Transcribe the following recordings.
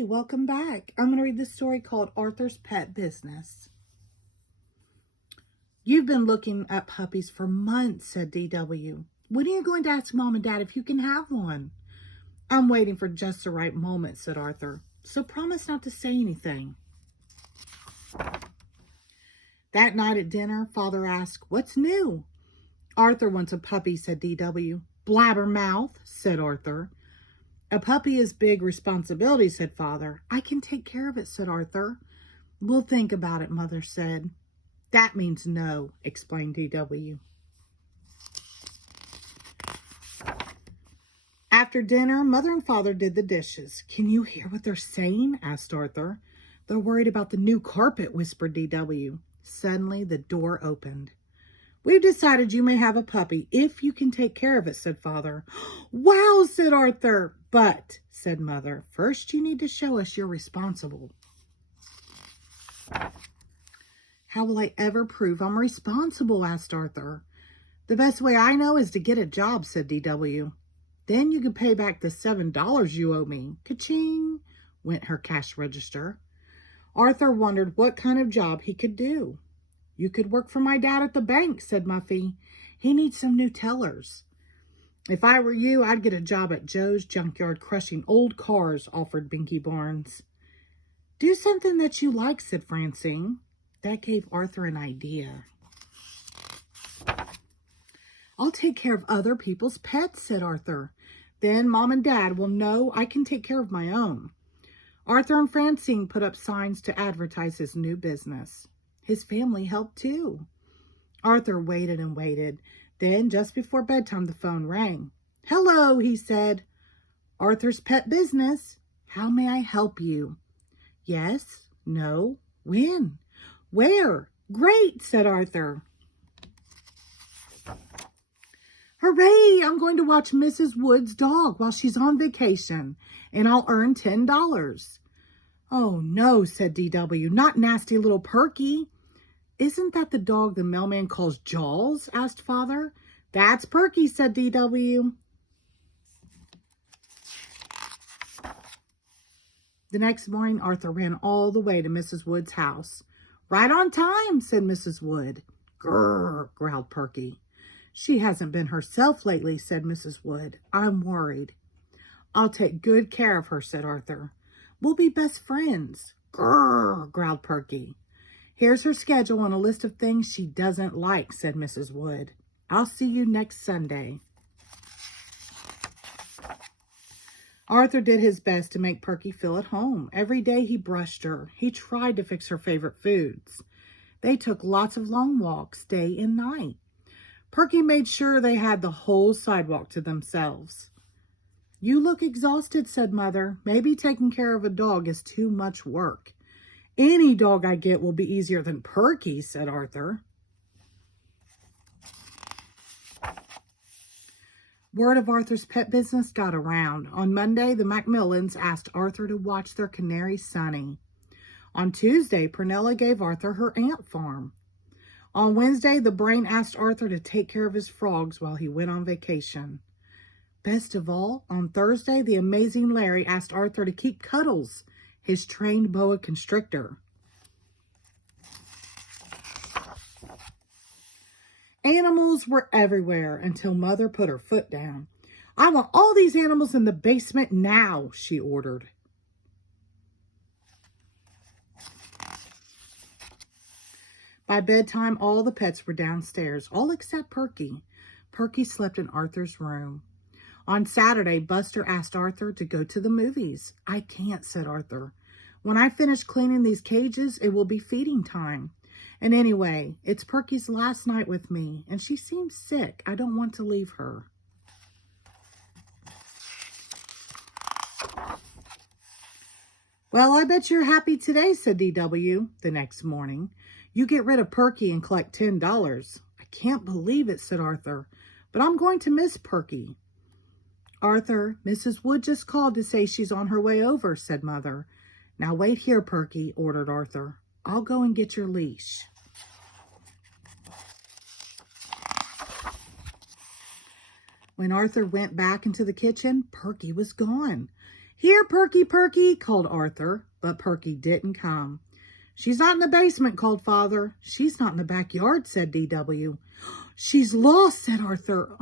Hi, welcome back. I'm going to read this story called Arthur's Pet Business. You've been looking at puppies for months, said DW. When are you going to ask Mom and Dad if you can have one? I'm waiting for just the right moment, said Arthur. So promise not to say anything. That night at dinner, Father asked, What's new? Arthur wants a puppy, said DW. Blabbermouth, said Arthur. A puppy is big responsibility, said Father. I can take care of it, said Arthur. We'll think about it, Mother said. That means no, explained DW. After dinner, Mother and Father did the dishes. Can you hear what they're saying? Asked Arthur. They're worried about the new carpet, whispered DW. Suddenly, the door opened. We've decided you may have a puppy if you can take care of it, said Father. Wow, said Arthur. But, said Mother, first you need to show us you're responsible. How will I ever prove I'm responsible? Asked Arthur. The best way I know is to get a job, said DW. Then you can pay back the $7 you owe me. Ka-ching, went her cash register. Arthur wondered what kind of job he could do. You could work for my dad at the bank, said Muffy. He needs some new tellers. If I were you, I'd get a job at Joe's junkyard crushing old cars, offered Binky Barnes. Do something that you like, said Francine. That gave Arthur an idea. I'll take care of other people's pets, said Arthur. Then Mom and Dad will know I can take care of my own. Arthur and Francine put up signs to advertise his new business. His family helped too. Arthur waited and waited. Then, just before bedtime, the phone rang. Hello, he said. Arthur's Pet Business. How may I help you? Yes, no, when? Where? Great, said Arthur. Hooray, I'm going to watch Mrs. Wood's dog while she's on vacation, and I'll earn $10. Oh, no, said DW, not nasty little Perky. Isn't that the dog the mailman calls Jaws? Asked Father. That's Perky, said DW. The next morning, Arthur ran all the way to Mrs. Wood's house. Right on time, said Mrs. Wood. Grrr, growled Perky. She hasn't been herself lately, said Mrs. Wood. I'm worried. I'll take good care of her, said Arthur. We'll be best friends. Grrr, growled Perky. Here's her schedule and a list of things she doesn't like, said Mrs. Wood. I'll see you next Sunday. Arthur did his best to make Perky feel at home. Every day he brushed her. He tried to fix her favorite foods. They took lots of long walks, day and night. Perky made sure they had the whole sidewalk to themselves. You look exhausted, said Mother. Maybe taking care of a dog is too much work. Any dog I get will be easier than Perky, said Arthur. Word of Arthur's pet business got around. On Monday, the Macmillans asked Arthur to watch their canary Sonny. On Tuesday, Pernilla gave Arthur her ant farm. On Wednesday, the Brain asked Arthur to take care of his frogs while he went on vacation. Best of all, on Thursday, the amazing Larry asked Arthur to keep Cuddles, his trained boa constrictor. Animals were everywhere until Mother put her foot down. I want all these animals in the basement now, she ordered. By bedtime, all the pets were downstairs, all except Perky. Perky slept in Arthur's room. On Saturday, Buster asked Arthur to go to the movies. I can't, said Arthur. When I finish cleaning these cages, it will be feeding time. And anyway, it's Perky's last night with me, and she seems sick. I don't want to leave her. Well, I bet you're happy today, said DW the next morning. You get rid of Perky and collect $10. I can't believe it, said Arthur, but I'm going to miss Perky. Arthur, Mrs. Wood just called to say she's on her way over, said Mother. Now wait here, Perky, ordered Arthur. I'll go and get your leash. When Arthur went back into the kitchen, Perky was gone. "Here, Perky, Perky," called Arthur, but Perky didn't come. "She's not in the basement," called Father. "She's not in the backyard," said D.W. "She's lost," said Arthur.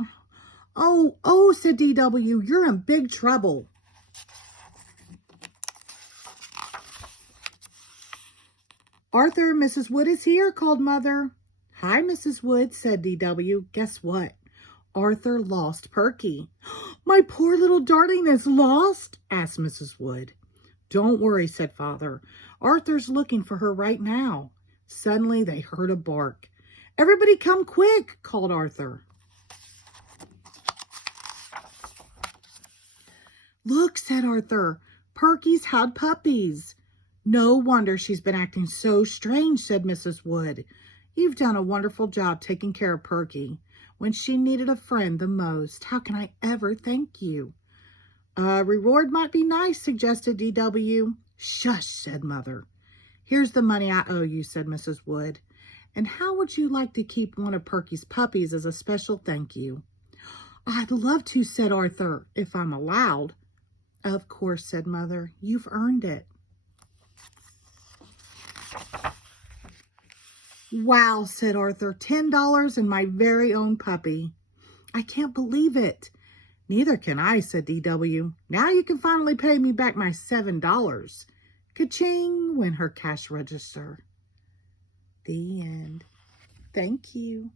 Oh, said D.W., "you're in big trouble." "Arthur, Mrs. Wood is here," called Mother. "Hi, Mrs. Wood," said D.W. "Guess what? Arthur lost Perky." "My poor little darling is lost?" asked Mrs. Wood. "Don't worry," said Father. "Arthur's looking for her right now." Suddenly they heard a bark. "Everybody come quick," called Arthur. "Look," said Arthur, "Perky's had puppies." "No wonder she's been acting so strange," said Mrs. Wood. "You've done a wonderful job taking care of Perky when she needed a friend the most. How can I ever thank you?" "A reward might be nice," suggested D.W. "Shush," said Mother. "Here's the money I owe you," said Mrs. Wood. "And how would you like to keep one of Perky's puppies as a special thank you?" "I'd love to," said Arthur, "if I'm allowed." "Of course," said Mother. "You've earned it." "Wow," said Arthur, $10 and my very own puppy. "I can't believe it." "Neither can I," said D.W. "Now you can finally pay me back my $7. Ka-ching went her cash register. The end. Thank you.